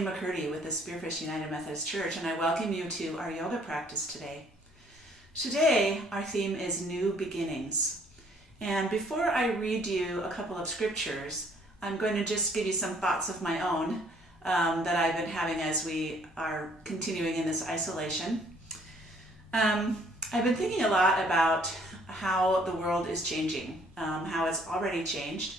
Colleen McCurdy with the Spearfish United Methodist Church, and I welcome you to our yoga practice today. Today, our theme is New Beginnings. And before I read you a couple of scriptures, I'm going to just give you some thoughts of my own that I've been having as we are continuing in this isolation. I've been thinking a lot about how the world is changing, how it's already changed,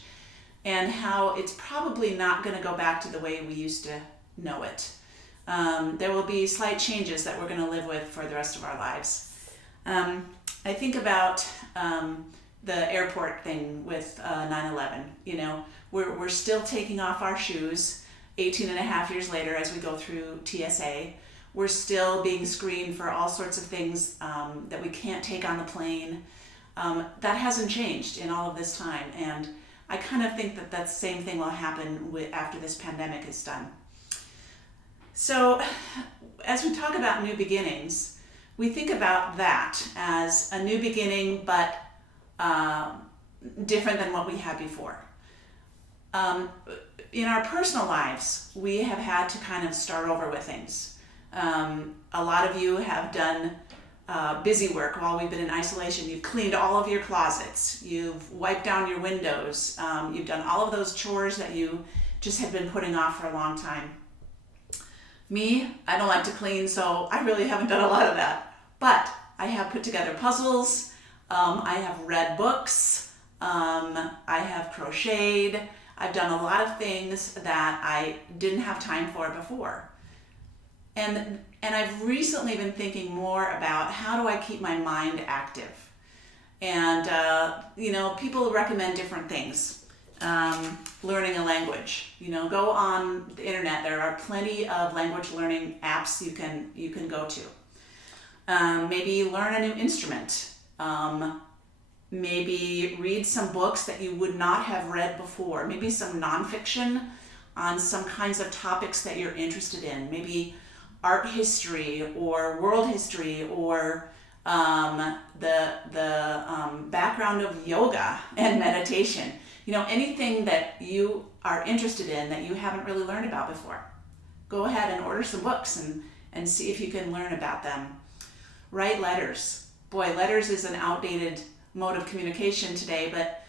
and how it's probably not going to go back to the way we used to know it. There will be slight changes that we're going to live with for the rest of our lives. I think about the airport thing with 9/11. You know, we're still taking off our shoes 18 and a half years later as we go through TSA. We're still being screened for all sorts of things that we can't take on the plane. That hasn't changed in all of this time, and I kind of think that same thing will happen after this pandemic is done. So as we talk about new beginnings, we think about that as a new beginning, but different than what we had before. In our personal lives, we have had to kind of start over with things. A lot of you have done busy work while we've been in isolation. You've cleaned all of your closets. You've wiped down your windows. You've done all of those chores that you just had been putting off for a long time. Me, I don't like to clean, so I really haven't done a lot of that. But I have put together puzzles. I have read books. I have crocheted. I've done a lot of things that I didn't have time for before. And I've recently been thinking more about how do I keep my mind active. And, people recommend different things. Learning a language. Go on the internet. There are plenty of language learning apps you can go to. Maybe learn a new instrument. Maybe read some books that you would not have read before. Maybe some nonfiction on some kinds of topics that you're interested in. Maybe art history or world history or the background of yoga and meditation. Anything that you are interested in that you haven't really learned about before. Go ahead and order some books and see if you can learn about them. Write letters. Boy, letters is an outdated mode of communication today, but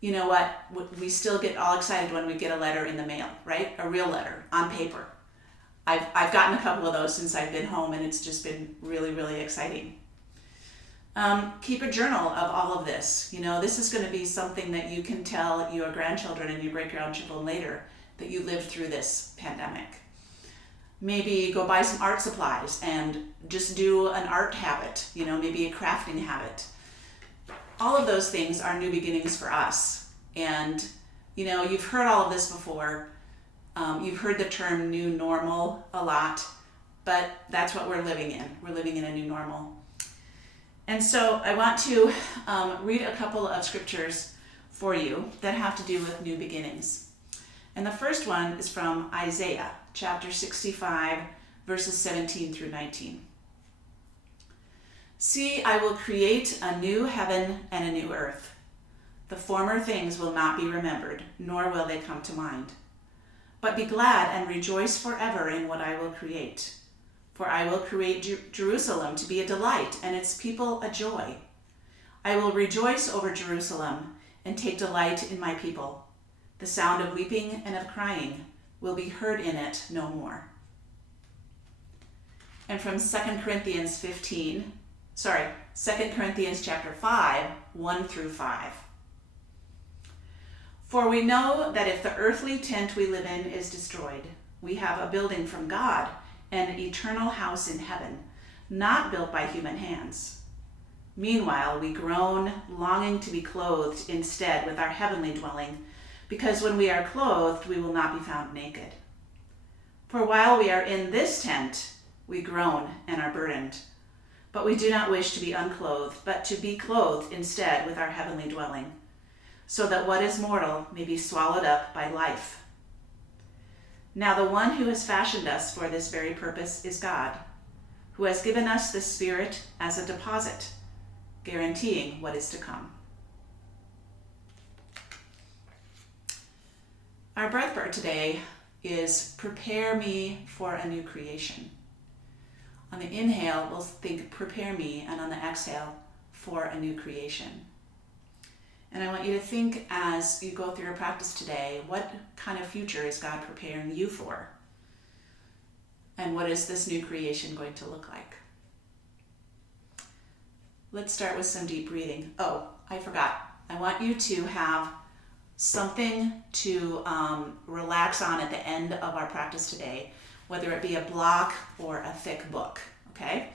you know what? We still get all excited when we get a letter in the mail, right? A real letter on paper. I've gotten a couple of those since I've been home, and it's just been really, really exciting. Keep a journal of all of this. This is going to be something that you can tell your grandchildren and your great-grandchildren later that you lived through this pandemic. Maybe go buy some art supplies and just do an art habit, maybe a crafting habit. All of those things are new beginnings for us. And, you've heard all of this before. You've heard the term new normal a lot, but that's what we're living in. We're living in a new normal. And so I want to read a couple of scriptures for you that have to do with new beginnings. And the first one is from Isaiah chapter 65, verses 17 through 19. See, I will create a new heaven and a new earth. The former things will not be remembered, nor will they come to mind. But be glad and rejoice forever in what I will create. For I will create Jerusalem to be a delight and its people a joy. I will rejoice over Jerusalem and take delight in my people. The sound of weeping and of crying will be heard in it no more. And from 2 Corinthians chapter 5, 1 through 5. For we know that if the earthly tent we live in is destroyed, we have a building from God, an eternal house in heaven, not built by human hands. Meanwhile, we groan, longing to be clothed instead with our heavenly dwelling, because when we are clothed, we will not be found naked. For while we are in this tent, we groan and are burdened. But we do not wish to be unclothed, but to be clothed instead with our heavenly dwelling, so that what is mortal may be swallowed up by life. Now the one who has fashioned us for this very purpose is God, who has given us the Spirit as a deposit, guaranteeing what is to come. Our breath prayer today is prepare me for a new creation. On the inhale, we'll think prepare me, and on the exhale, for a new creation. And I want you to think as you go through your practice today, what kind of future is God preparing you for? And what is this new creation going to look like? Let's start with some deep breathing. Oh, I forgot. I want you to have something to relax on at the end of our practice today, whether it be a block or a thick book, okay?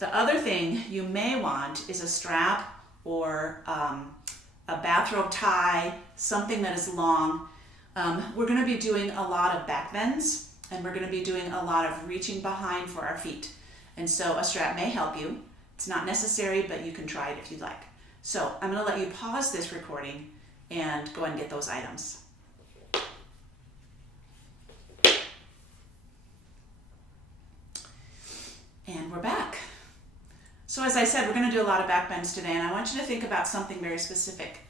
The other thing you may want is a strap or a bathrobe tie, something that is long. We're going to be doing a lot of back bends, and we're going to be doing a lot of reaching behind for our feet. And so a strap may help you. It's not necessary, but you can try it if you'd like. So I'm going to let you pause this recording and go and get those items. And we're back. So as I said, we're going to do a lot of back bends today, and I want you to think about something very specific.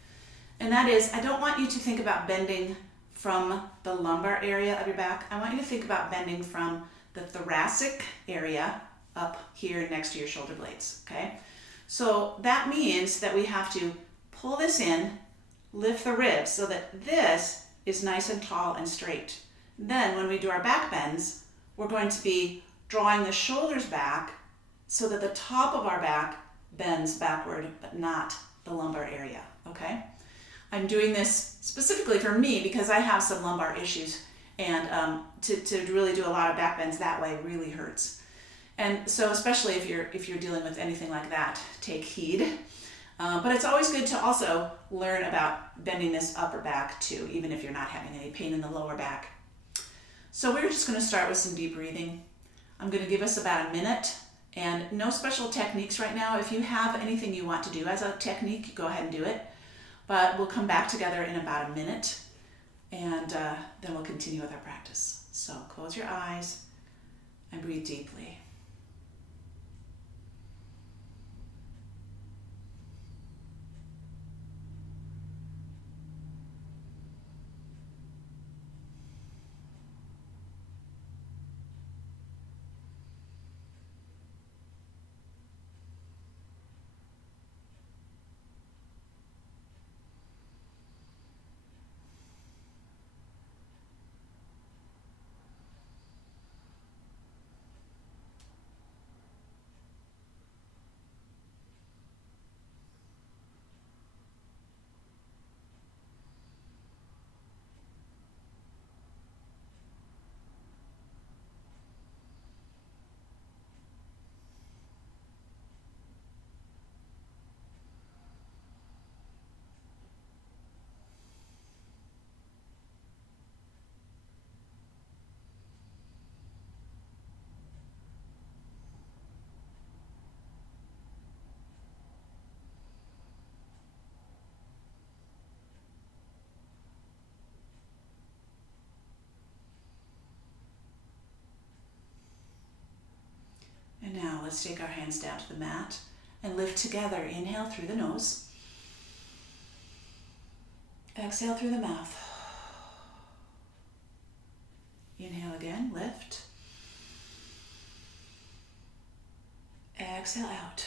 And that is, I don't want you to think about bending from the lumbar area of your back. I want you to think about bending from the thoracic area up here next to your shoulder blades, okay? So that means that we have to pull this in, lift the ribs so that this is nice and tall and straight. Then when we do our back bends, we're going to be drawing the shoulders back so that the top of our back bends backward, but not the lumbar area, okay? I'm doing this specifically for me because I have some lumbar issues, and to really do a lot of back bends that way really hurts. And so especially if you're dealing with anything like that, take heed. But it's always good to also learn about bending this upper back too, even if you're not having any pain in the lower back. So we're just going to start with some deep breathing. I'm going to give us about a minute, and no special techniques right now. If you have anything you want to do as a technique, go ahead and do it. But we'll come back together in about a minute, and then we'll continue with our practice. So close your eyes and breathe deeply. And now let's take our hands down to the mat and lift together. Inhale through the nose. Exhale through the mouth. Inhale again, lift. Exhale out.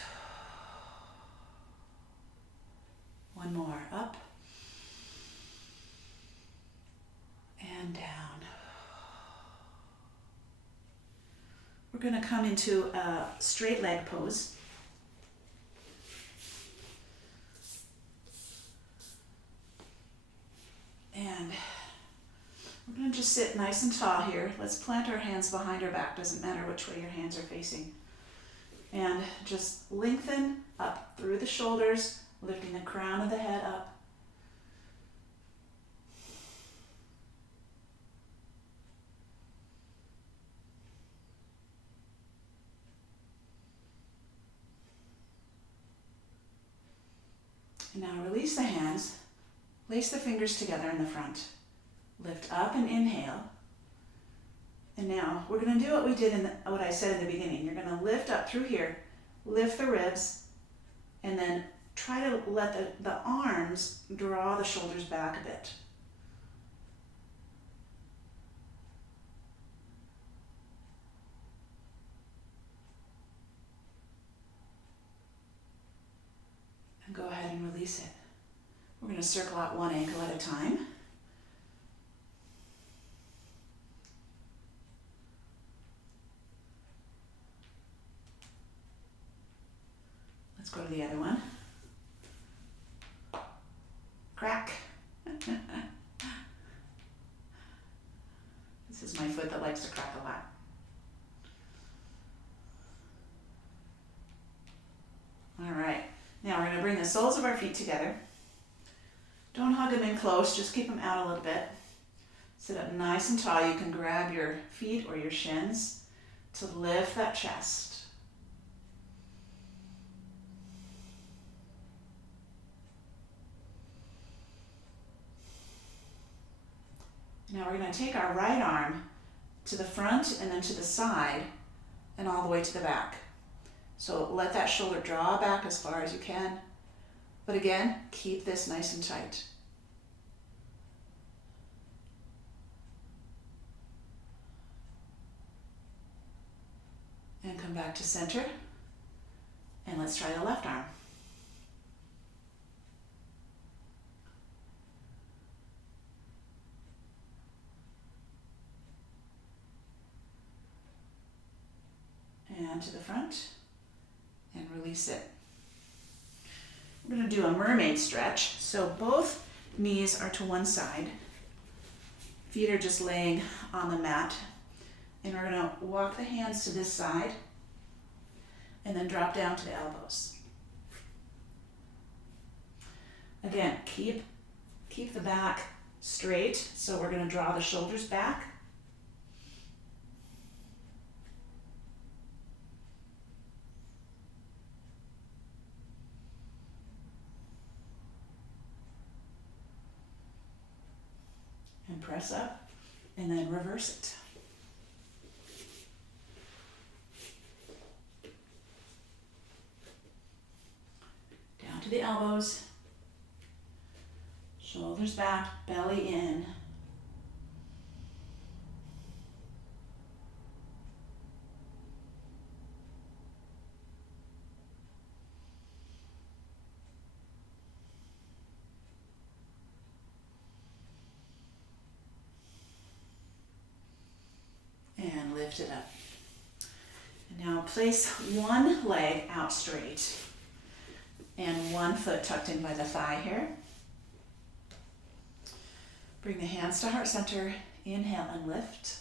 One more, up and down. We're going to come into a straight leg pose. And we're going to just sit nice and tall here. Let's plant our hands behind our back. Doesn't matter which way your hands are facing. And just lengthen up through the shoulders, lifting the crown of the head up. And now release the hands, place the fingers together in the front, lift up and inhale. And now we're going to do what we did what I said in the beginning. You're going to lift up through here, lift the ribs, and then try to let the arms draw the shoulders back a bit. going to circle out one ankle at a time. Let's go to the other one. Crack. This is my foot that likes to crack a lot. All right, now we're going to bring the soles of our feet together. Don't hug them in close, just keep them out a little bit. Sit up nice and tall. You can grab your feet or your shins to lift that chest. Now we're going to take our right arm to the front and then to the side and all the way to the back. So let that shoulder draw back as far as you can. But again, keep this nice and tight. And come back to center. And let's try the left arm. And to the front. And release it. We're going to do a mermaid stretch. So both knees are to one side. Feet are just laying on the mat. And we're going to walk the hands to this side and then drop down to the elbows. Again, keep the back straight. So we're going to draw the shoulders back. And press up, and then reverse it. Down to the elbows, shoulders back, belly in. And lift it up. And now place one leg out straight and one foot tucked in by the thigh here. Bring the hands to heart center. Inhale and lift.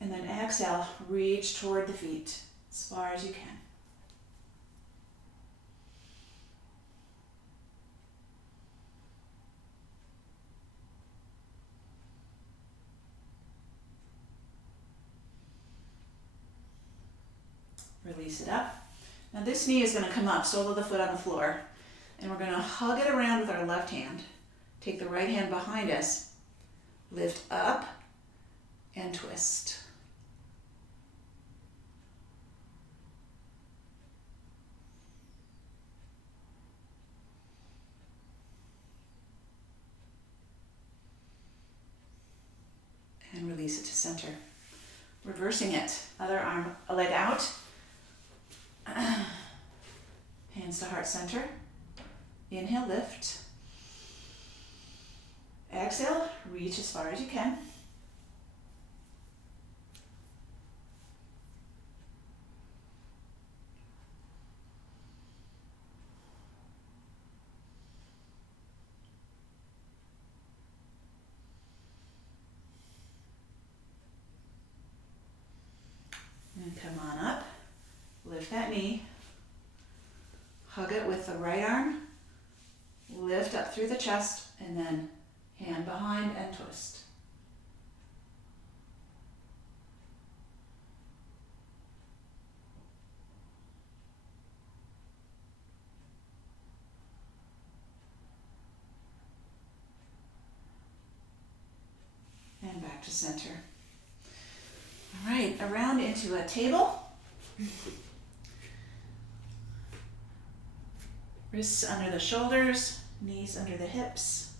And then exhale, reach toward the feet as far as you can. Release it up. Now this knee is going to come up, sole of the foot on the floor, and we're going to hug it around with our left hand. Take the right hand behind us, lift up, and twist. And release it to center. Reversing it, other arm, a leg out. Hands to heart center. Inhale, lift. Exhale, reach as far as you can. And come on up. Lift that knee. Hug it with the right arm. Lift up through the chest and then hand behind and twist. And back to center. All right, around into a table. Wrists under the shoulders, knees under the hips.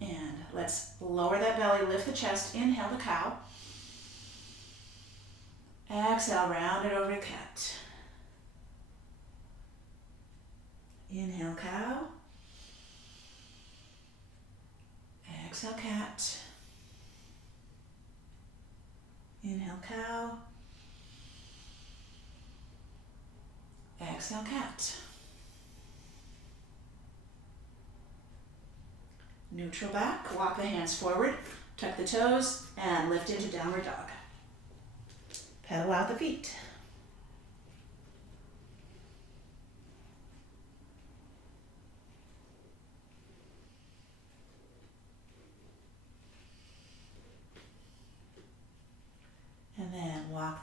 And let's lower that belly, lift the chest, inhale to cow. Exhale, round it over to cat. Inhale, cow. Exhale, cat. Inhale, cow. Exhale, cat. Neutral back, walk the hands forward, tuck the toes, and lift into downward dog. Pedal out the feet. And then walk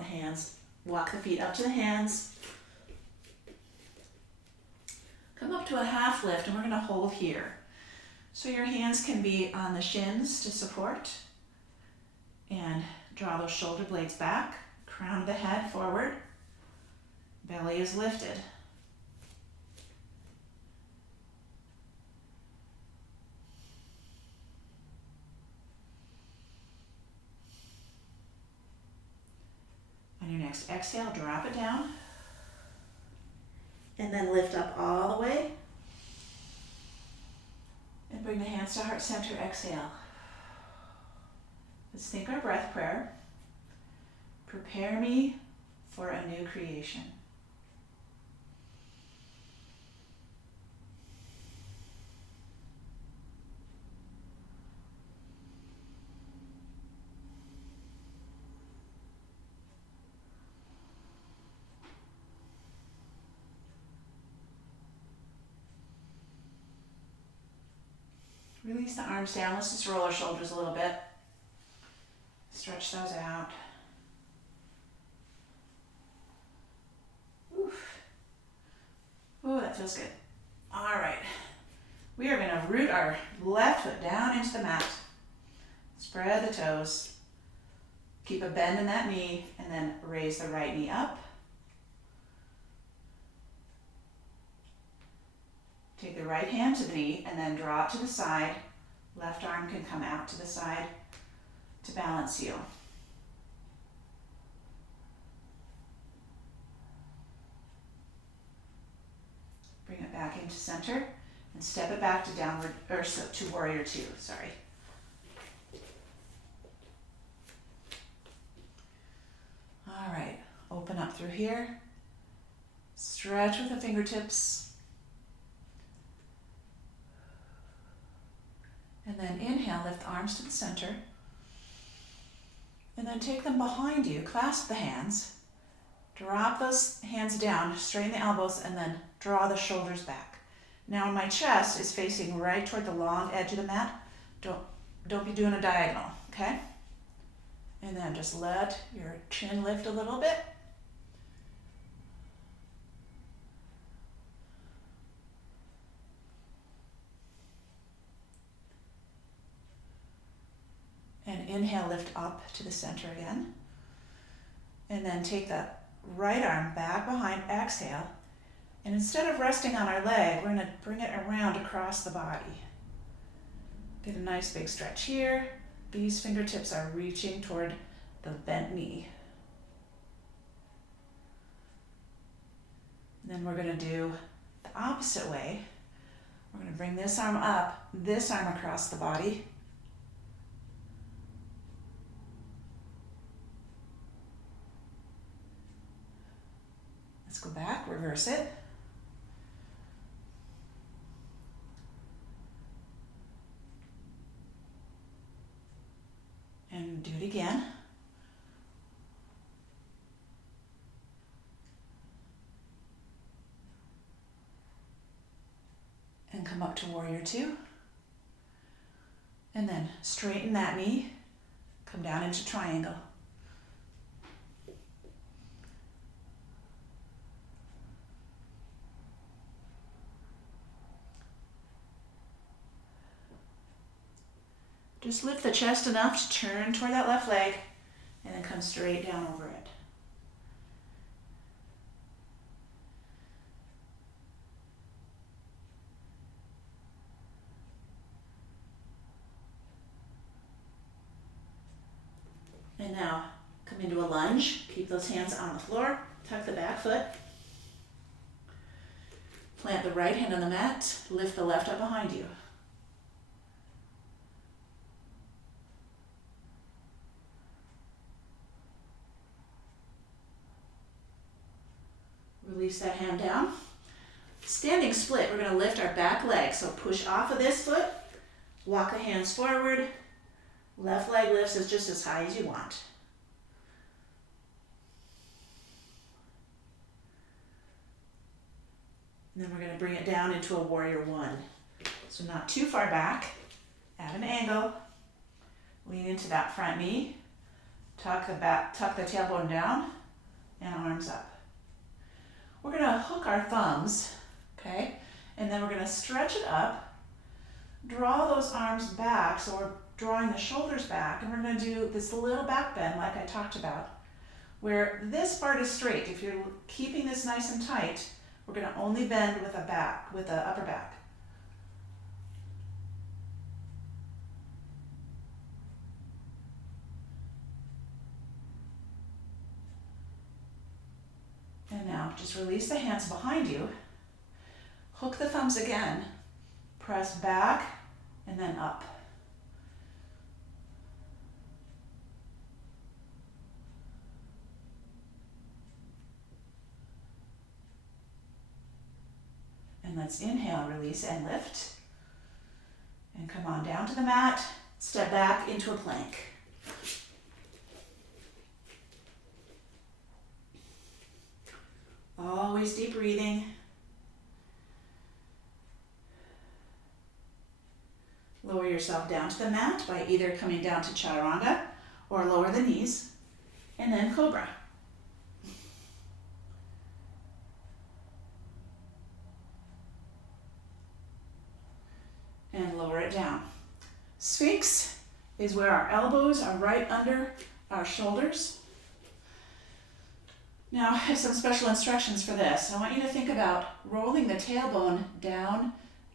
the feet up to the hands. Come up to a half lift, and we're going to hold here. So your hands can be on the shins to support. And draw those shoulder blades back, crown of the head forward, belly is lifted. On your next exhale, drop it down. And then lift up all the way. And bring the hands to heart center, exhale. Let's think our breath prayer. Prepare me for a new creation. Release the arms down. Let's just roll our shoulders a little bit. Stretch those out. Oof. Ooh, that feels good. All right. We are going to root our left foot down into the mat. Spread the toes. Keep a bend in that knee, and then raise the right knee up. Take the right hand to the knee and then draw it to the side. Left arm can come out to the side to balance you. Bring it back into center and step it back to downward, or so, to warrior two, sorry. All right, open up through here. Stretch with the fingertips. And then inhale, lift the arms to the center. And then take them behind you, clasp the hands. Drop those hands down, straighten the elbows, and then draw the shoulders back. Now my chest is facing right toward the long edge of the mat. Don't be doing a diagonal, okay? And then just let your chin lift a little bit. And inhale, lift up to the center again. And then take that right arm back behind, exhale. And instead of resting on our leg, we're gonna bring it around across the body. Get a nice big stretch here. These fingertips are reaching toward the bent knee. And then we're gonna do the opposite way. We're gonna bring this arm up, this arm across the body. Let's go back, reverse it. And do it again. And come up to warrior two. And then straighten that knee, come down into triangle. Just lift the chest enough to turn toward that left leg and then come straight down over it. And now come into a lunge. Keep those hands on the floor. Tuck the back foot. Plant the right hand on the mat. Lift the left up behind you. Release that hand down. Standing split, we're going to lift our back leg. So push off of this foot, walk the hands forward. Left leg lifts just as high as you want. And then we're going to bring it down into a warrior one. So not too far back, at an angle. Lean into that front knee. Tuck the tailbone down and arms up. We're going to hook our thumbs, okay? And then we're going to stretch it up. Draw those arms back, so we're drawing the shoulders back, and we're going to do this little back bend like I talked about, where this part is straight. If you're keeping this nice and tight, we're going to only bend with the upper back. And now just release the hands behind you. Hook the thumbs again. Press back and then up. And let's inhale, release, and lift. And come on down to the mat. Step back into a plank. Always deep breathing. Lower yourself down to the mat by either coming down to chaturanga or lower the knees, and then cobra. And lower it down. Sphinx is where our elbows are right under our shoulders. Now, I have some special instructions for this. I want you to think about rolling the tailbone down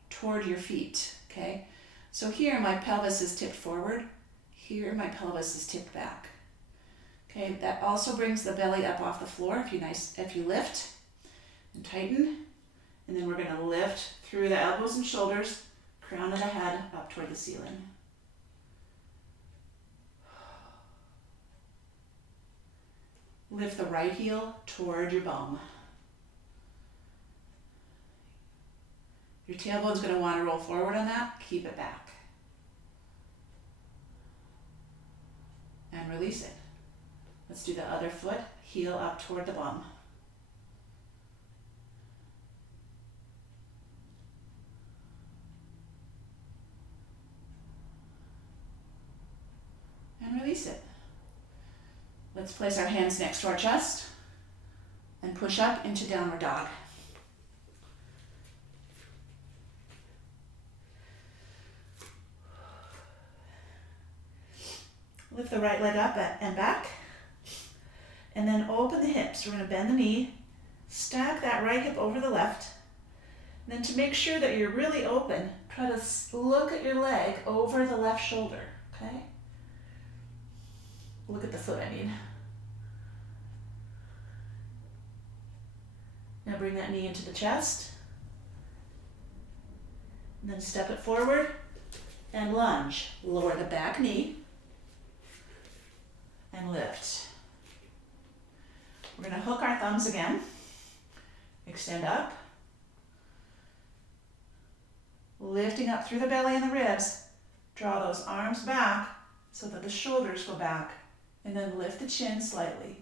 toward your feet, okay? So here my pelvis is tipped forward. Here my pelvis is tipped back. Okay, that also brings the belly up off the floor if you lift and tighten. And then we're going to lift through the elbows and shoulders, crown of the head up toward the ceiling. Lift the right heel toward your bum. Your tailbone's going to want to roll forward on that. Keep it back. And release it. Let's do the other foot, heel up toward the bum. And release it. Let's place our hands next to our chest and push up into downward dog. Lift the right leg up and back, and then open the hips. We're going to bend the knee, stack that right hip over the left. And then to make sure that you're really open, try to look at your leg over the left shoulder, okay? Look at the foot, I mean. Now bring that knee into the chest. And then step it forward and lunge. Lower the back knee and lift. We're going to hook our thumbs again. Extend up. Lifting up through the belly and the ribs. Draw those arms back so that the shoulders go back. And then lift the chin slightly.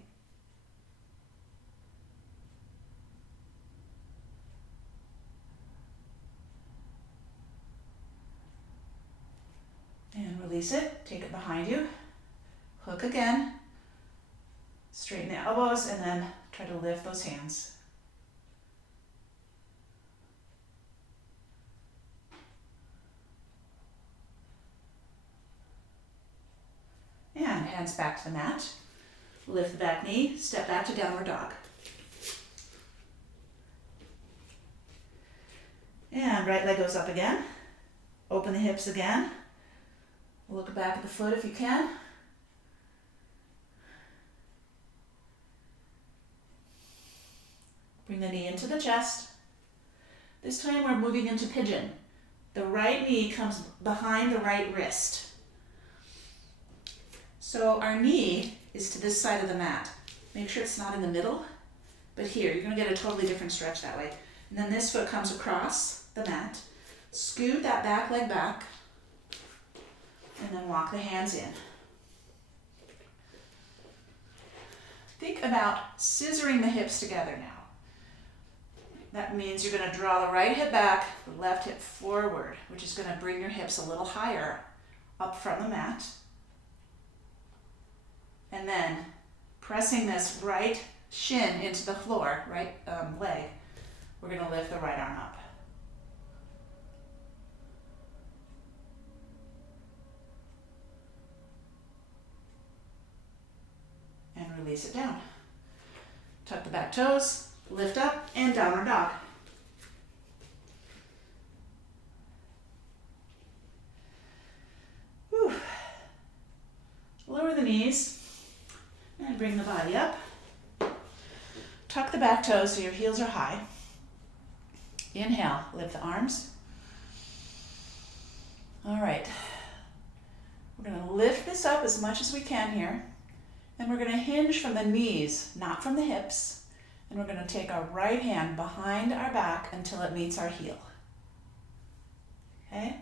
And release it. Take it behind you. Hook again. Straighten the elbows and then try to lift those hands. And hands back to the mat. Lift the back knee, step back to downward dog. And right leg goes up again. Open the hips again. Look back at the foot if you can. Bring the knee into the chest. This time we're moving into pigeon. The right knee comes behind the right wrist. So our knee is to this side of the mat. Make sure it's not in the middle. But here, you're gonna get a totally different stretch that way. And then this foot comes across the mat. Scoot that back leg back, and then walk the hands in. Think about scissoring the hips together now. That means you're going to draw the right hip back, the left hip forward, which is going to bring your hips a little higher up from the mat. And then pressing this right shin into the floor, right leg, we're going to lift the right arm up. And release it down. Tuck the back toes, lift up, and downward dog. Whew. Lower the knees and bring the body up. Tuck the back toes so your heels are high. Inhale, lift the arms. All right. We're going to lift this up as much as we can here. And we're going to hinge from the knees, not from the hips. And we're going to take our right hand behind our back until it meets our heel. Okay?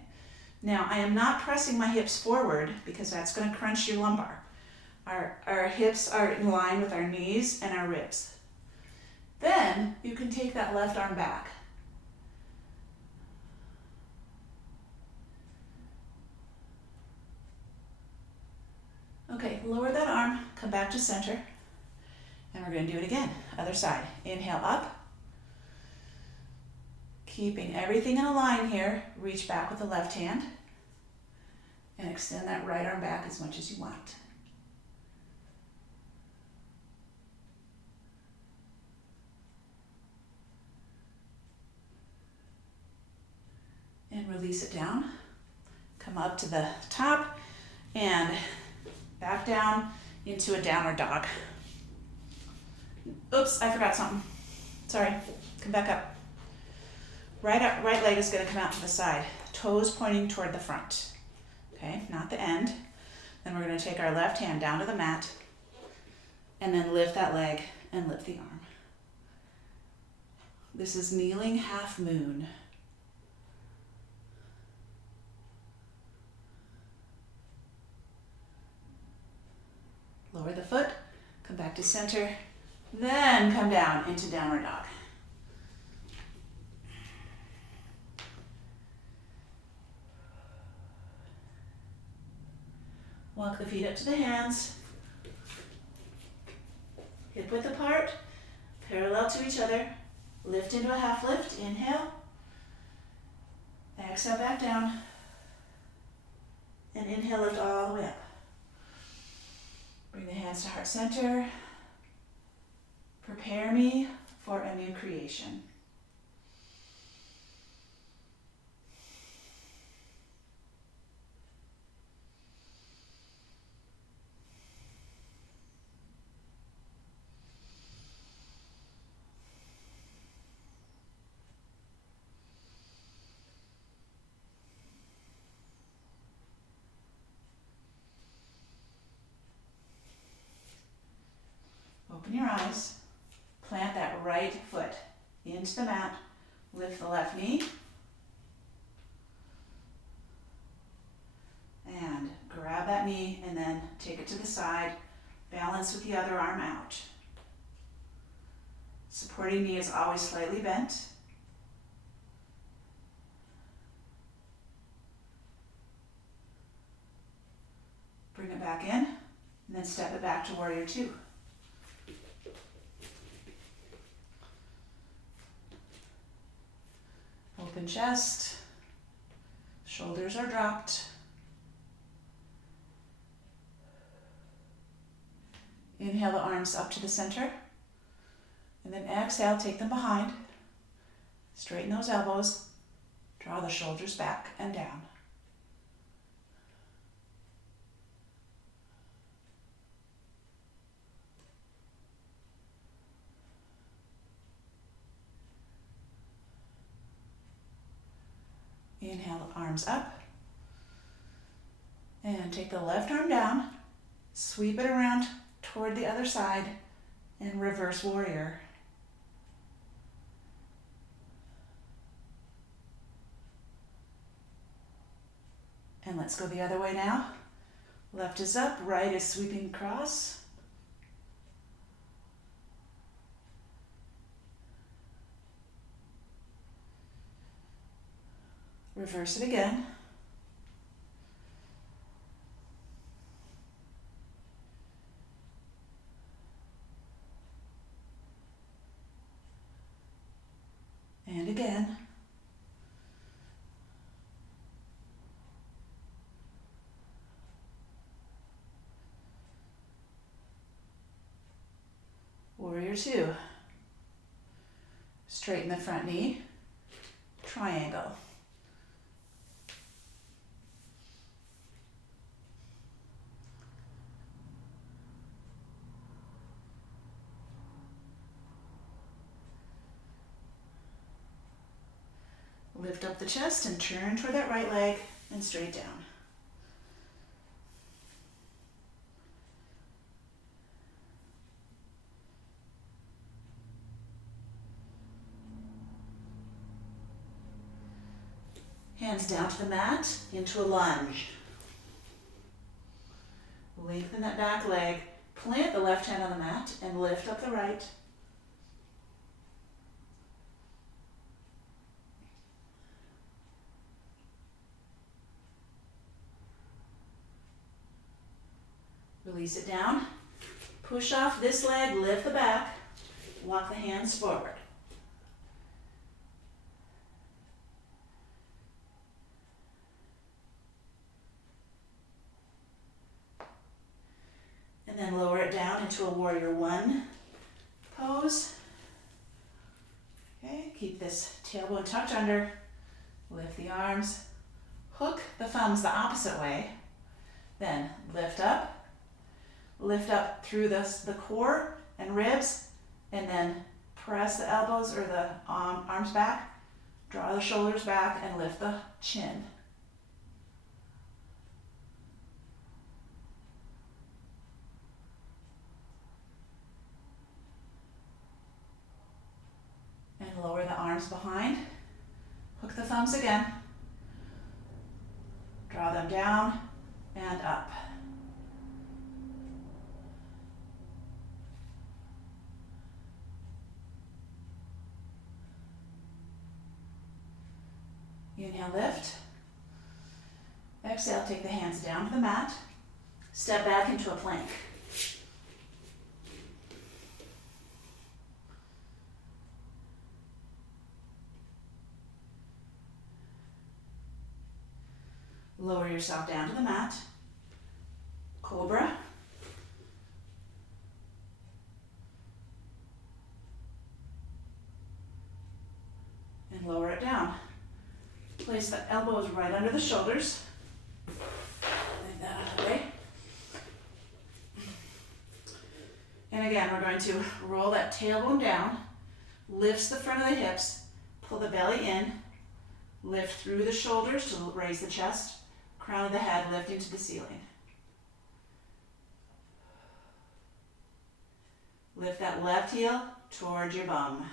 Now, I am not pressing my hips forward because that's going to crunch your lumbar. Our hips are in line with our knees and our ribs. Then you can take that left arm back. Okay, lower that arm, come back to center, and we're going to do it again. Other side. Inhale up. Keeping everything in a line here, reach back with the left hand, and extend that right arm back as much as you want. And release it down. Come up to the top, and back down into a downward dog. Oops, I forgot something. Sorry, come back up. Right leg is gonna come out to the side. Toes pointing toward the front. Okay, not the end. Then we're gonna take our left hand down to the mat and then lift that leg and lift the arm. This is kneeling half moon. Lower the foot, come back to center, then come down into downward dog. Walk the feet up to the hands, hip width apart, parallel to each other. Lift into a half lift, inhale, exhale back down, and inhale, lift all the way up. Bring the hands to heart center. Prepare me for a new creation. Open your eyes, plant that right foot into the mat, lift the left knee, and grab that knee and then take it to the side, balance with the other arm out. Supporting knee is always slightly bent. Bring it back in, and then step it back to warrior two. Open chest, shoulders are dropped. Inhale the arms up to the center, and then exhale, take them behind. Straighten those elbows, draw the shoulders back and down. Inhale, arms up. And take the left arm down, sweep it around toward the other side, and reverse warrior. And let's go the other way now. Left is up, right is sweeping across. Reverse it again. And again. Warrior two. Straighten the front knee. Triangle. Lift up the chest and turn toward that right leg and straight down. Hands down to the mat, into a lunge. Lengthen that back leg, plant the left hand on the mat, and lift up the right. Release it down. Push off this leg, lift the back, walk the hands forward. And then lower it down into a warrior one pose. Okay, keep this tailbone tucked under. Lift the arms. Hook the thumbs the opposite way. Then lift up. Lift up through the core and ribs. And then press the elbows or the arms back. Draw the shoulders back and lift the chin. And lower the arms behind. Hook the thumbs again. Draw them down and up. Inhale, lift. Exhale, take the hands down to the mat. Step back into a plank. Lower yourself down to the mat. Cobra. And lower it down. Place the elbows right under the shoulders. Leave that out of the way. And again, we're going to roll that tailbone down, lifts the front of the hips, pull the belly in, lift through the shoulders to raise the chest, crown of the head lifting to the ceiling. Lift that left heel towards your bum.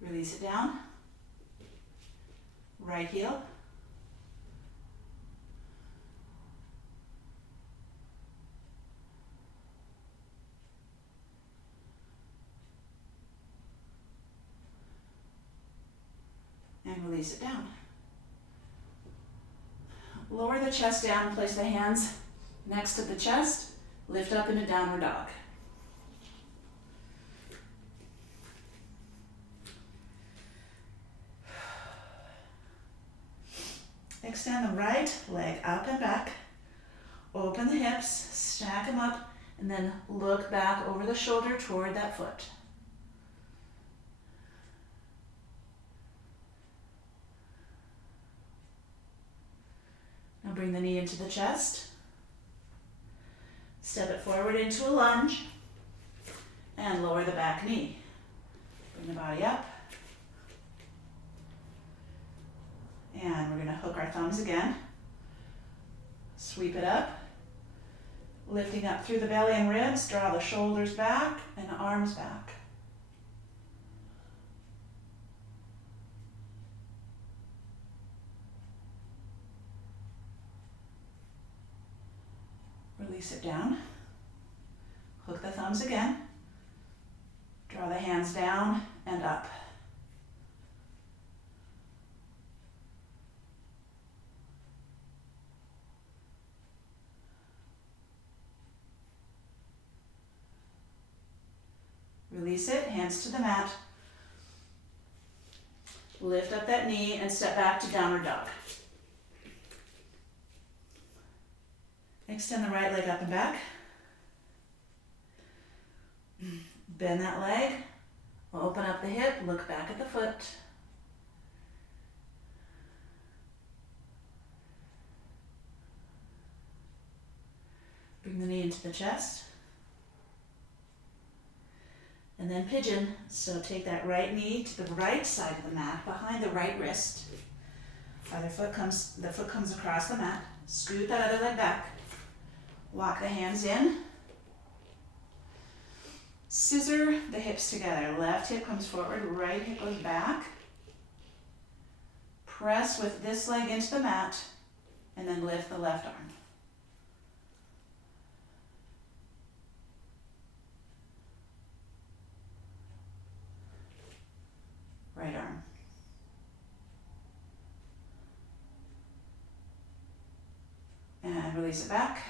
Release it down. Right heel. And release it down. Lower the chest down, place the hands next to the chest, lift up into downward dog. Extend the right leg up and back. Open the hips, stack them up, and then look back over the shoulder toward that foot. Now bring the knee into the chest. Step it forward into a lunge and lower the back knee. Bring the body up. And we're going to hook our thumbs again. Sweep it up. Lifting up through the belly and ribs, draw the shoulders back and arms back. Release it down. Hook the thumbs again. Draw the hands down and up. Release it, hands to the mat. Lift up that knee and step back to downward dog. Extend the right leg up and back. Bend that leg. Open up the hip, look back at the foot. Bring the knee into the chest. And then pigeon, so take that right knee to the right side of the mat, behind the right wrist. The foot comes across the mat. Scoot that other leg back. Walk the hands in. Scissor the hips together. Left hip comes forward, right hip goes back. Press with this leg into the mat, and then lift the left arm. Right arm. And release it back.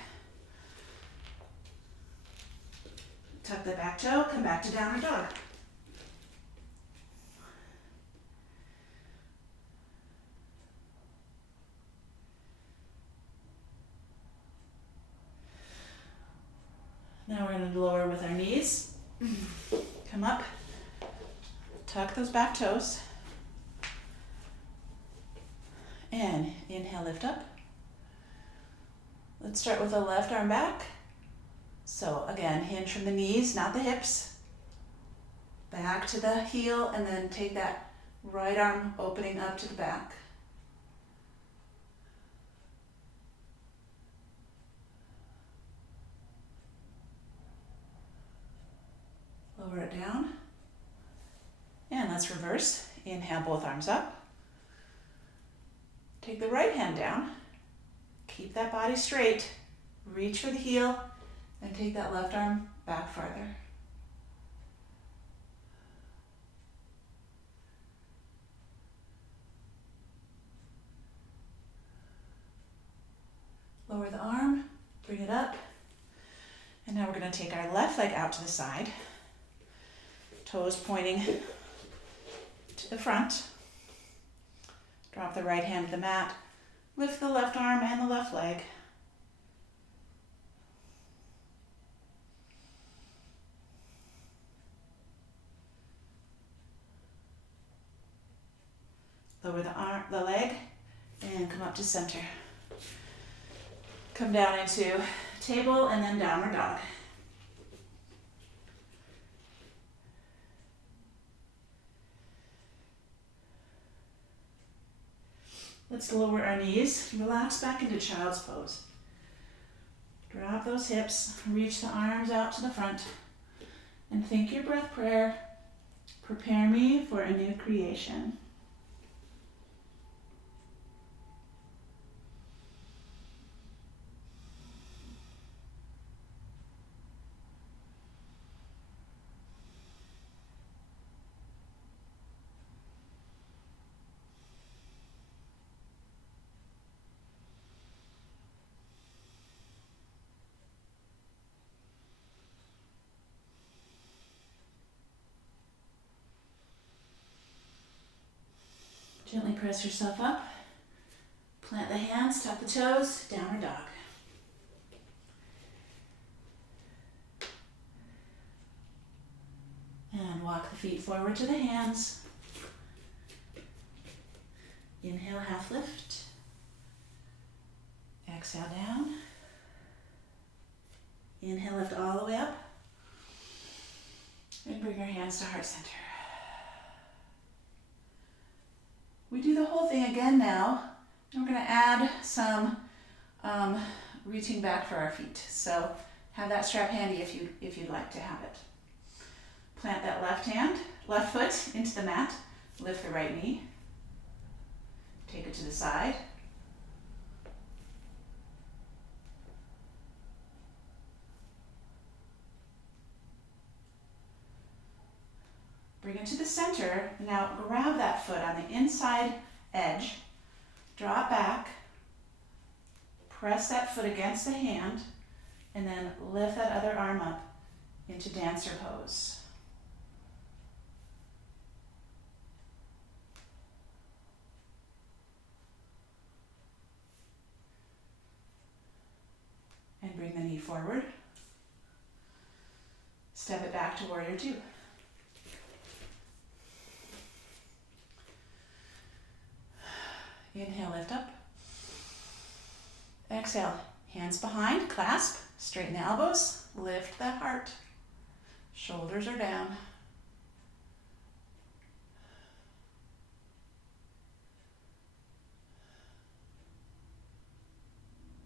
Tuck the back toe, come back to downward dog. Now we're going to lower with our knees. Come up. Tuck those back toes. And inhale, lift up. Let's start with the left arm back. So again, hinge from the knees, not the hips. Back to the heel, and then take that right arm opening up to the back. Lower it down. And let's reverse. Inhale, both arms up. Take the right hand down. Keep that body straight. Reach for the heel, and take that left arm back farther. Lower the arm, bring it up. And now we're going to take our left leg out to the side. Toes pointing to the front. Drop the right hand to the mat. Lift the left arm and the left leg. Lower the leg and come up to center. Come down into table and then downward dog. Let's lower our knees, relax back into child's pose. Drop those hips, reach the arms out to the front, and think your breath prayer. Prepare me for a new creation. Gently press yourself up. Plant the hands, tuck the toes, downward dog. And walk the feet forward to the hands. Inhale, half lift. Exhale down. Inhale, lift all the way up. And bring your hands to heart center. We do the whole thing again now. And we're going to add some reaching back for our feet. So Have that strap handy if you'd like to have it. Plant that left foot into the mat. Lift the right knee. Take it to the side. Bring it to the center. Now grab that foot on the inside edge. Draw it back. Press that foot against the hand. And then lift that other arm up into dancer pose. And bring the knee forward. Step it back to warrior two. Inhale, lift up. Exhale, hands behind, clasp, straighten the elbows, lift the heart. Shoulders are down.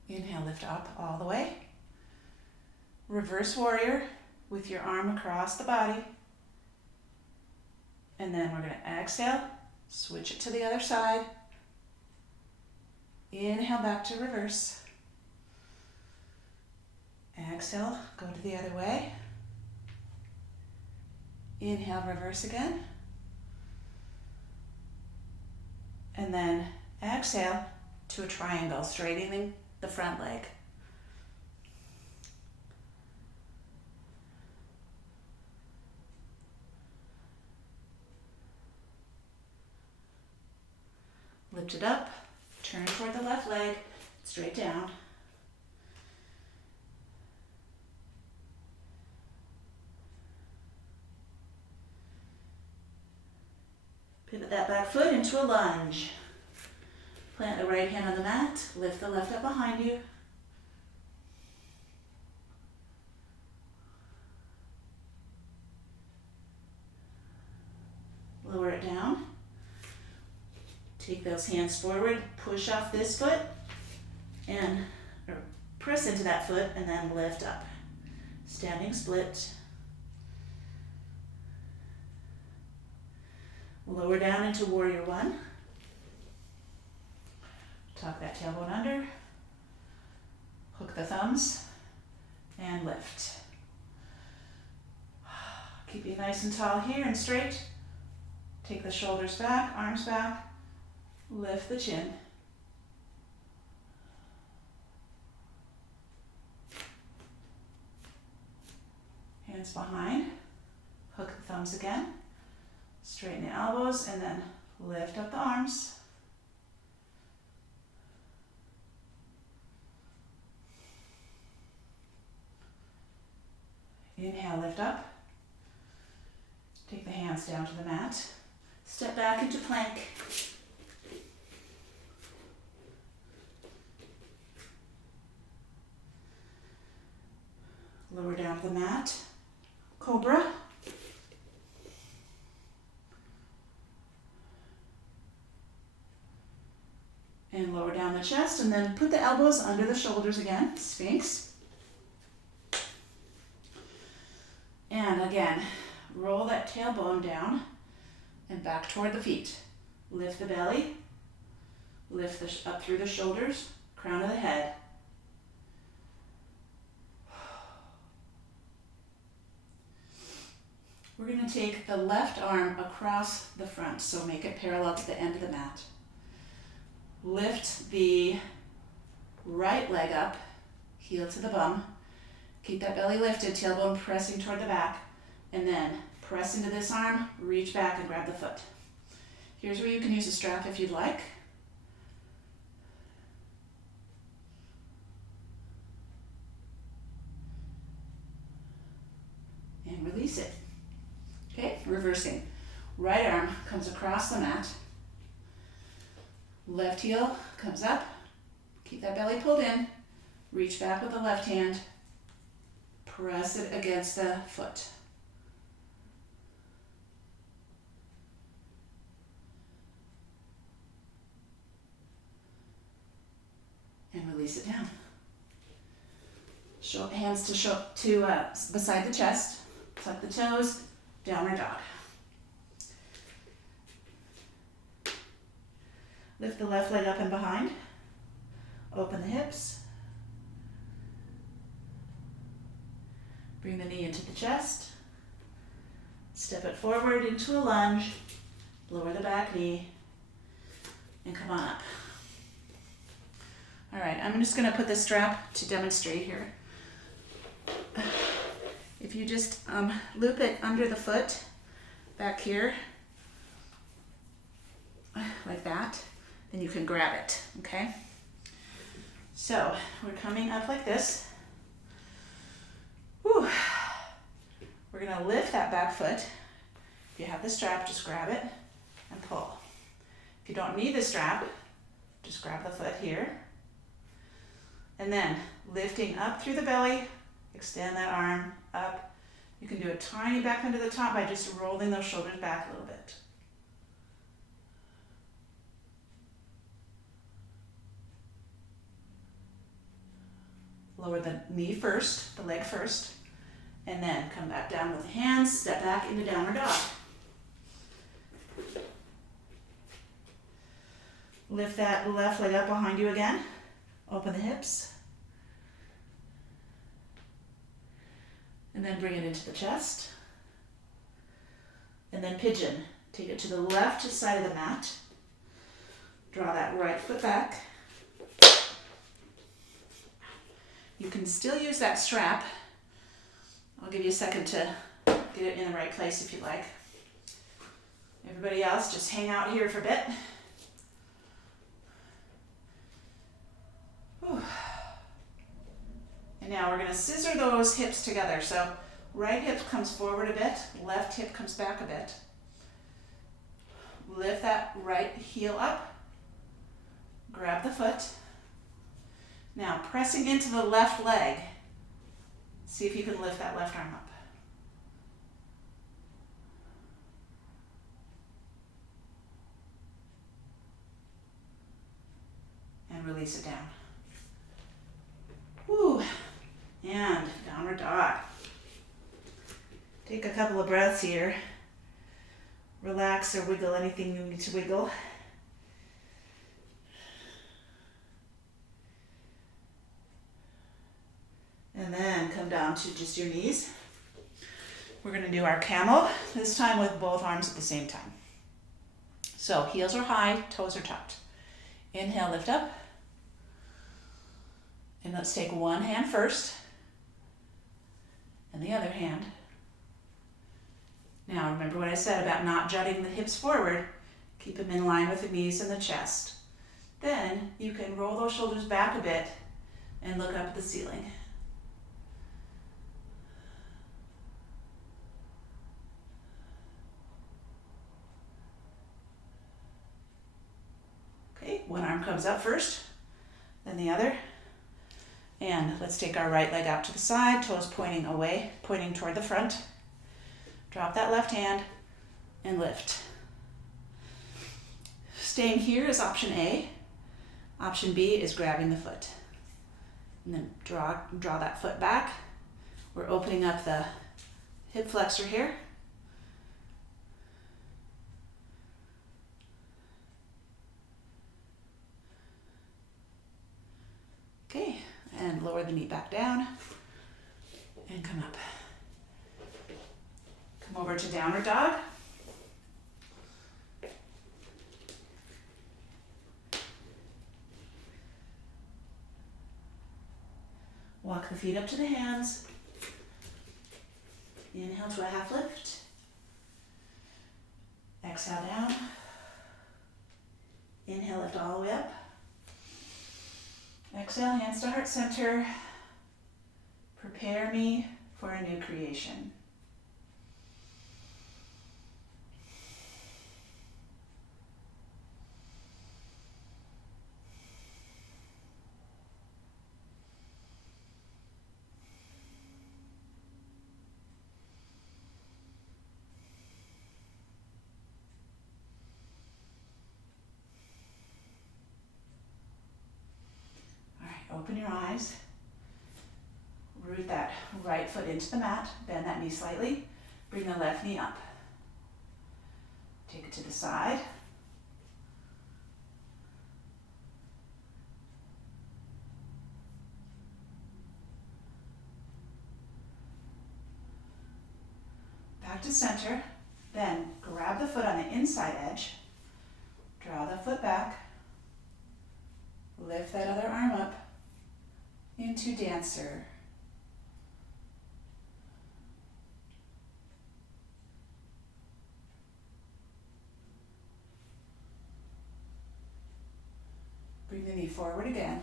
Inhale, lift up all the way. Reverse warrior with your arm across the body. And then we're going to exhale, switch it to the other side. Inhale, back to reverse. Exhale, go to the other way. Inhale, reverse again. And then exhale to a triangle, straightening the front leg. Lift it up, turn toward the left leg, straight down. Pivot that back foot into a lunge. Plant the right hand on the mat, lift the left up behind you. Lower it down. Take those hands forward, push off this foot, and press into that foot, and then lift up. Standing split. Lower down into warrior one. Tuck that tailbone under. Hook the thumbs, and lift. Keep you nice and tall here and straight. Take the shoulders back, arms back. Lift the chin. Hands behind. Hook the thumbs again. Straighten the elbows and then lift up the arms. Inhale, lift up. Take the hands down to the mat. Step back into plank. Lower down to the mat. Cobra. And lower down the chest, and then put the elbows under the shoulders again, Sphinx. And again, roll that tailbone down and back toward the feet. Lift the belly, lift up through the shoulders, crown of the head. We're going to take the left arm across the front, so make it parallel to the end of the mat. Lift the right leg up, heel to the bum. Keep that belly lifted, tailbone pressing toward the back, and then press into this arm, reach back and grab the foot. Here's where you can use a strap if you'd like. And release it. Okay, reversing. Right arm comes across the mat. Left heel comes up. Keep that belly pulled in. Reach back with the left hand. Press it against the foot. And release it down. Hands beside the chest. Tuck the toes, downward dog. Lift the left leg up and behind. Open the hips. Bring the knee into the chest. Step it forward into a lunge. Lower the back knee. And come on up. All right, I'm just going to put the strap to demonstrate here. If you just loop it under the foot, back here, like that, then you can grab it, okay? So we're coming up like this. Whew. We're going to lift that back foot. If you have the strap, just grab it and pull. If you don't need the strap, just grab the foot here. And then lifting up through the belly, extend that arm up. You can do a tiny back bend to the top by just rolling those shoulders back a little bit. Lower the knee first, the leg first, and then come back down with the hands, step back into downward dog. Lift that left leg up behind you again. Open the hips. And then bring it into the chest. And then pigeon. Take it to the left side of the mat. Draw that right foot back. You can still use that strap. I'll give you a second to get it in the right place if you like. Everybody else, just hang out here for a bit. Whew. And now we're going to scissor those hips together. So right hip comes forward a bit, left hip comes back a bit. Lift that right heel up. Grab the foot. Now pressing into the left leg. See if you can lift that left arm up. And release it down. Woo. And downward dog. Take a couple of breaths here. Relax or wiggle anything you need to wiggle. And then come down to just your knees. We're going to do our camel, this time with both arms at the same time. So heels are high, toes are tucked. Inhale, lift up. And let's take one hand first, and the other hand. Now remember what I said about not jutting the hips forward. Keep them in line with the knees and the chest. Then you can roll those shoulders back a bit and look up at the ceiling. Okay, one arm comes up first, then the other. And let's take our right leg out to the side, toes pointing away, pointing toward the front. Drop that left hand and lift. Staying here is option A. Option B is grabbing the foot. And then draw that foot back. We're opening up the hip flexor here. Okay. And lower the knee back down and come up. Come over to downward dog. Walk the feet up to the hands. Inhale to a half lift. Exhale down. Inhale, lift all the way up. Exhale, hands to heart center. Prepare me for a new creation. Open your eyes. Root that right foot into the mat, bend that knee slightly, bring the left knee up. Take it to the side. Back to center, then grab the foot on the inside edge, draw the foot back, lift that other arm up into dancer. Bring the knee forward again,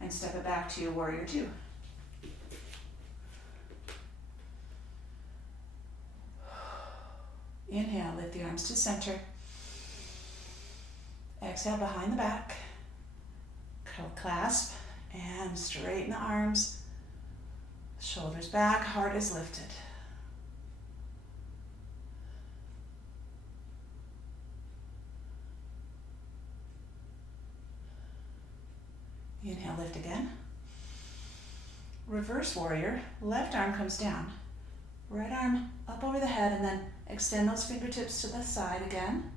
and step it back to your warrior two. Inhale, lift the arms to center. Exhale, behind the back. Clasp and straighten the arms. Shoulders back, heart is lifted. Inhale, lift again. Reverse warrior, left arm comes down. Right arm up over the head, and then extend those fingertips to the side again.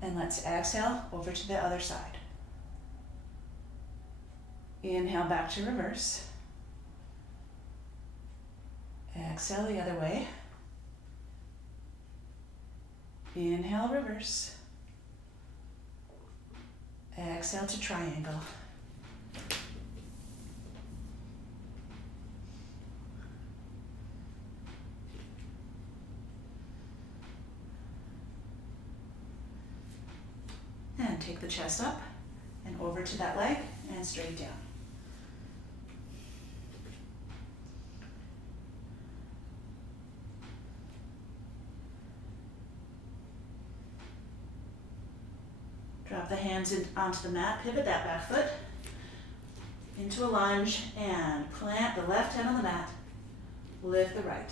And let's exhale over to the other side. Inhale back to reverse. Exhale the other way. Inhale, reverse. Exhale to triangle. And take the chest up and over to that leg and straight down. Drop the hands onto the mat, pivot that back foot into a lunge and plant the left hand on the mat, lift the right.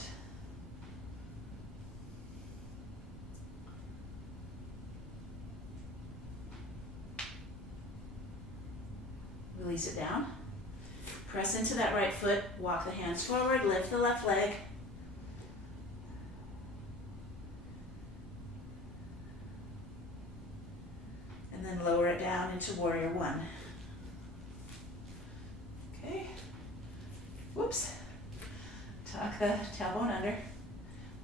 Release it down. Press into that right foot, walk the hands forward, lift the left leg. And then lower it down into warrior one. Okay. Whoops. Tuck the tailbone under.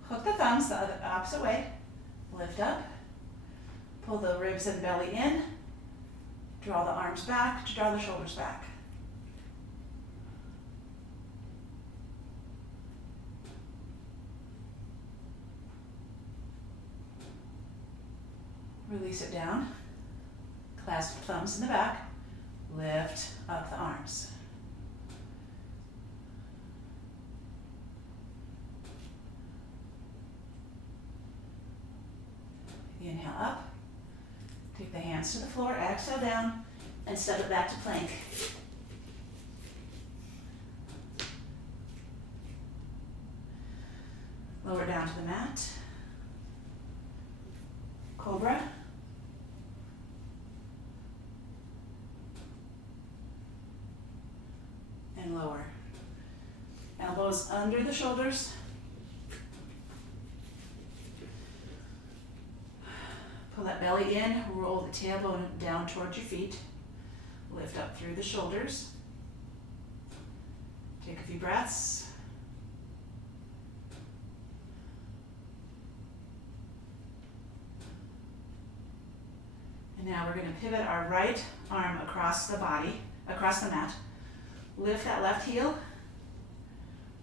Hook the thumbs the opposite way. Lift up. Pull the ribs and belly in. Draw the arms back, draw the shoulders back. Release it down. Clasp the thumbs in the back. Lift up the arms. Inhale up. Take the hands to the floor, exhale down, and step it back to plank. Lower down to the mat. Cobra. And lower. Elbows under the shoulders. Pull that belly in, roll the tailbone down towards your feet. Lift up through the shoulders. Take a few breaths. And now we're going to pivot our right arm across the body, across the mat. Lift that left heel.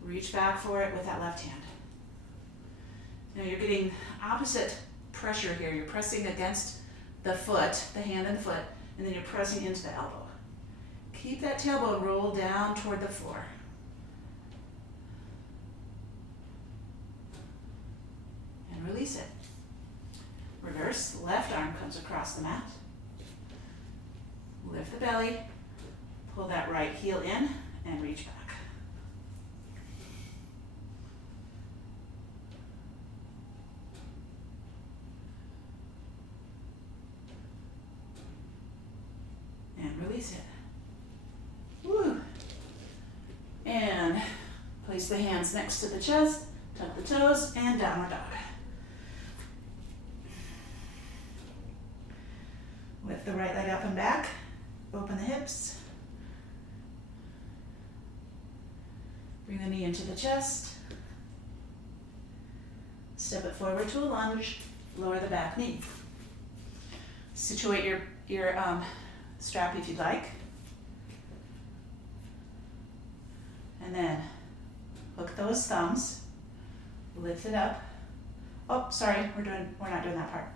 Reach back for it with that left hand. Now you're getting opposite pressure here. You're pressing against the foot, the hand and the foot, and then you're pressing into the elbow. Keep that tailbone rolled down toward the floor. And release it. Reverse, left arm comes across the mat. Lift the belly, pull that right heel in, and reach back. Place the hands next to the chest, tuck the toes, and downward dog. Lift the right leg up and back, open the hips. Bring the knee into the chest. Step it forward to a lunge, lower the back knee. Situate your strap if you'd like. And then hook those thumbs, lift it up. Oh, sorry, we're not doing that part.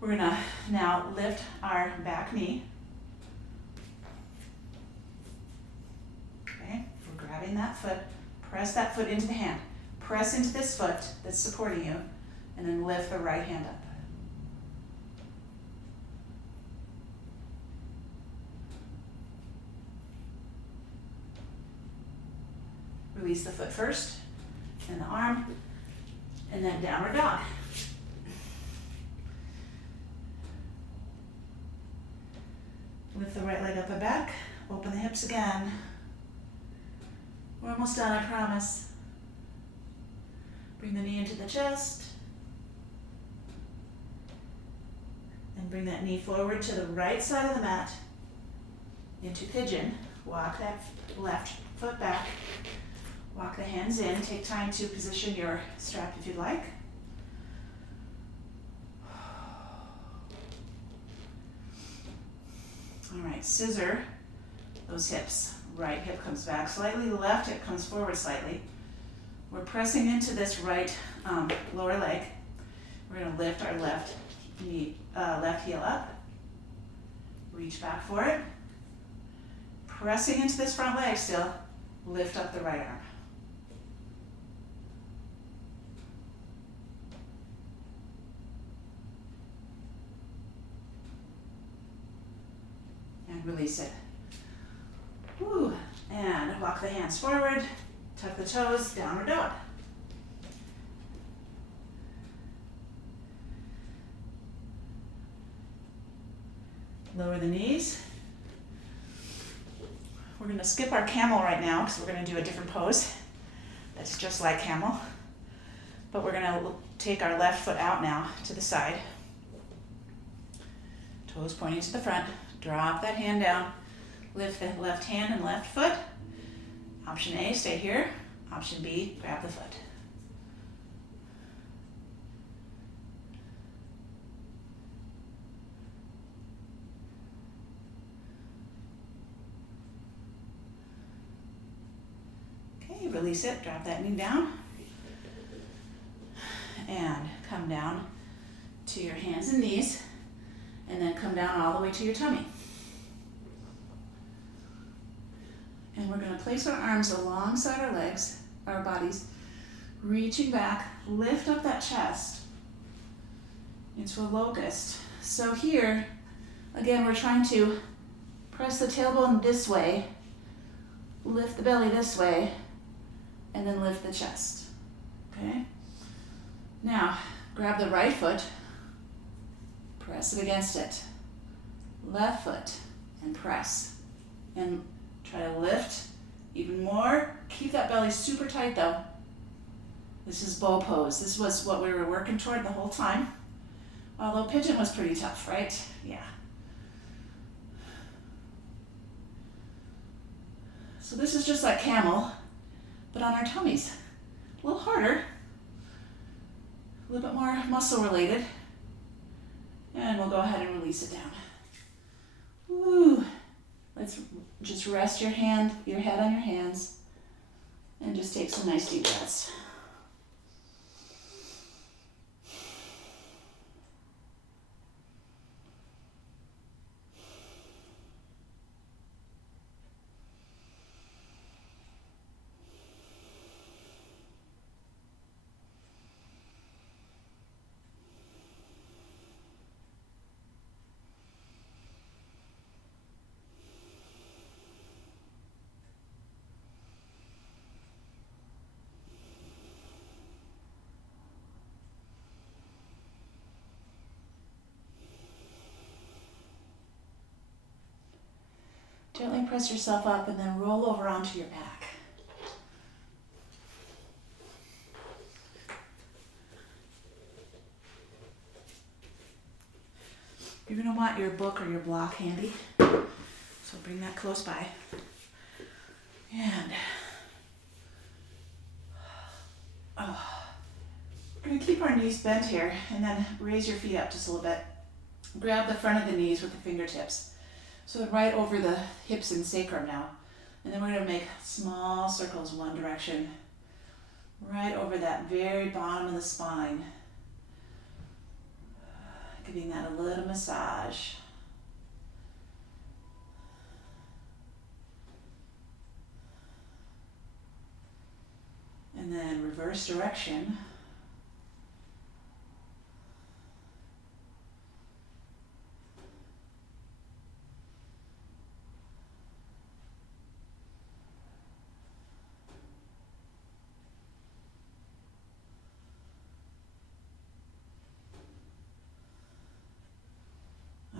We're gonna now lift our back knee. Okay, we're grabbing that foot, press that foot into the hand. Press into this foot that's supporting you, and then lift the right hand up. Release the foot first, and the arm, and then downward dog. Lift the right leg up and back, open the hips again. We're almost done, I promise. Bring the knee into the chest. And bring that knee forward to the right side of the mat into pigeon. Walk that left foot back. Walk the hands in. Take time to position your strap if you'd like. All right, scissor those hips. Right hip comes back slightly, the left hip comes forward slightly. We're pressing into this right lower leg. We're going to lift our left knee, left heel up. Reach back for it. Pressing into this front leg still. Lift up the right arm. And release it. Woo. And walk the hands forward. Tuck the toes, downward dog. Lower the knees. We're going to skip our camel right now because we're going to do a different pose that's just like camel. But we're going to take our left foot out now to the side. Toes pointing to the front. Drop that hand down. Lift the left hand and left foot. Option A, stay here. Option B, grab the foot. Okay, release it, drop that knee down. And come down to your hands and knees. And then come down all the way to your tummy. And we're going to place our arms alongside our legs, our bodies, reaching back, lift up that chest into a locust. So here, again, we're trying to press the tailbone this way, lift the belly this way, and then lift the chest. Okay? Now, grab the right foot, press it against it. Left foot, and press. And try to lift even more. Keep that belly super tight though. This is bow pose. This was what we were working toward the whole time. Although pigeon was pretty tough, right? Yeah. So this is just like camel, but on our tummies. A little harder. A little bit more muscle related. And we'll go ahead and release it down. Woo. Let's just rest your head on your hands and just take some nice deep breaths. Gently press yourself up and then roll over onto your back. You're going to want your book or your block handy. So bring that close by. And we're going to keep our knees bent here and then raise your feet up just a little bit. Grab the front of the knees with the fingertips. So right over the hips and sacrum now. And then we're going to make small circles one direction. Right over that very bottom of the spine. Giving that a little massage. And then reverse direction.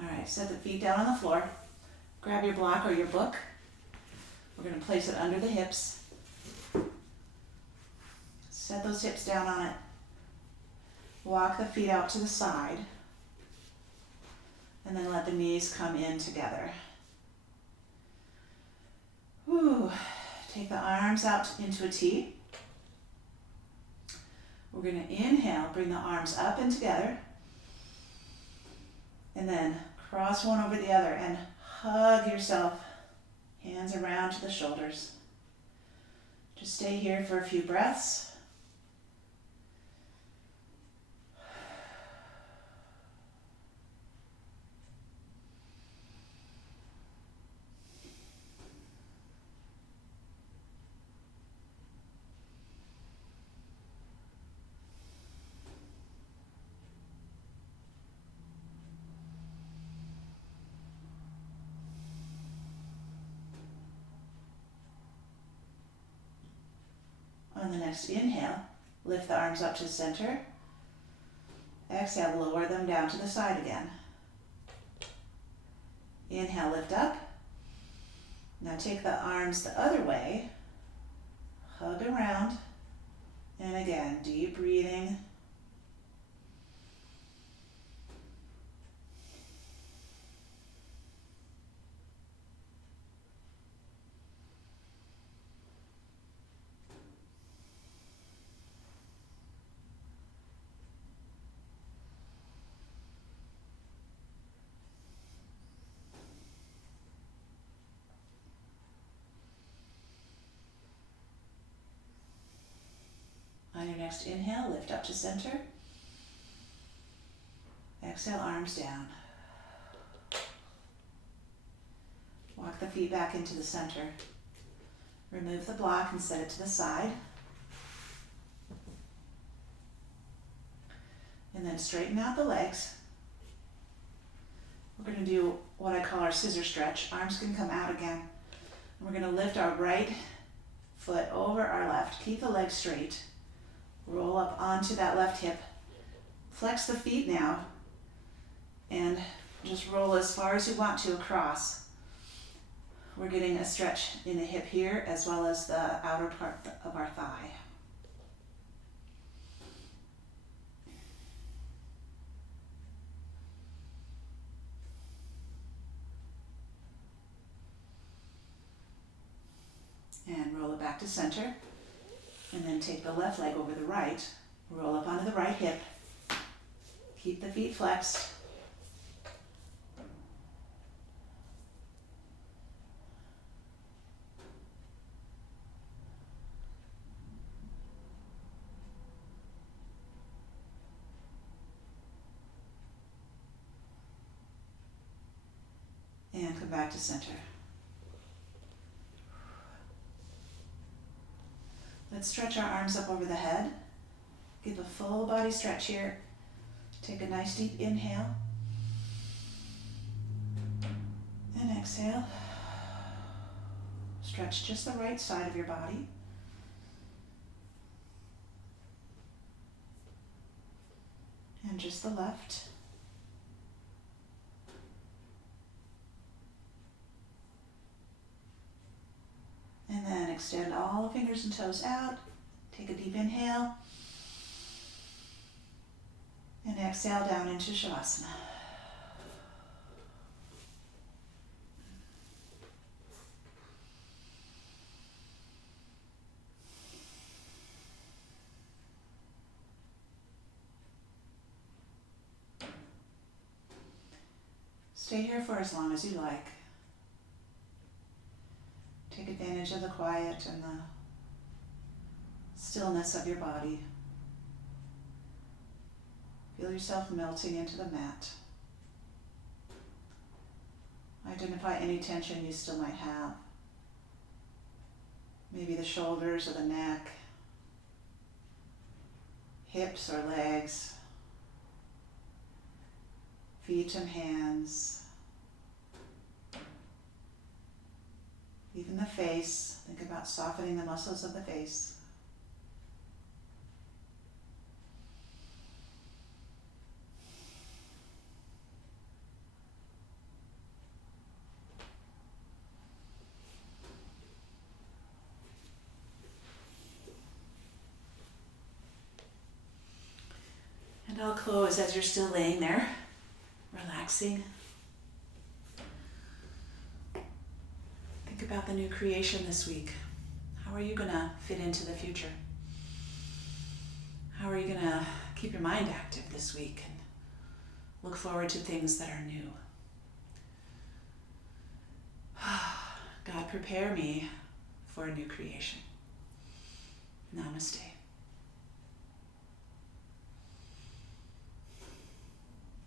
All right, set the feet down on the floor. Grab your block or your book. We're going to place it under the hips. Set those hips down on it. Walk the feet out to the side. And then let the knees come in together. Whew. Take the arms out into a T. We're going to inhale, bring the arms up and together. And then cross one over the other and hug yourself. Hands around to the shoulders. Just stay here for a few breaths. On the next inhale, lift the arms up to the center. Exhale, lower them down to the side again. Inhale, lift up. Now take the arms the other way. Hug around. And again, deep breathing. On your next inhale, lift up to center. Exhale, arms down. Walk the feet back into the center. Remove the block and set it to the side. And then straighten out the legs. We're going to do what I call our scissor stretch. Arms can come out again. And we're going to lift our right foot over our left. Keep the legs straight. Roll up onto that left hip. Flex the feet now. And just roll as far as you want to across. We're getting a stretch in the hip here as well as the outer part of our thigh. And roll it back to center. And then take the left leg over the right. Roll up onto the right hip. Keep the feet flexed. And come back to center. Let's stretch our arms up over the head. Give a full body stretch here. Take a nice deep inhale. And exhale. Stretch just the right side of your body. And just the left. And then extend all the fingers and toes out. Take a deep inhale. And exhale down into Shavasana. Stay here for as long as you like. Take advantage of the quiet and the stillness of your body. Feel yourself melting into the mat. Identify any tension you still might have. Maybe the shoulders or the neck, hips or legs, feet and hands, even the face. Think about softening the muscles of the face. And I'll close as you're still laying there, relaxing. Think about the new creation this week. How are you going to fit into the future? How are you going to keep your mind active this week and look forward to things that are new? God, prepare me for a new creation. Namaste.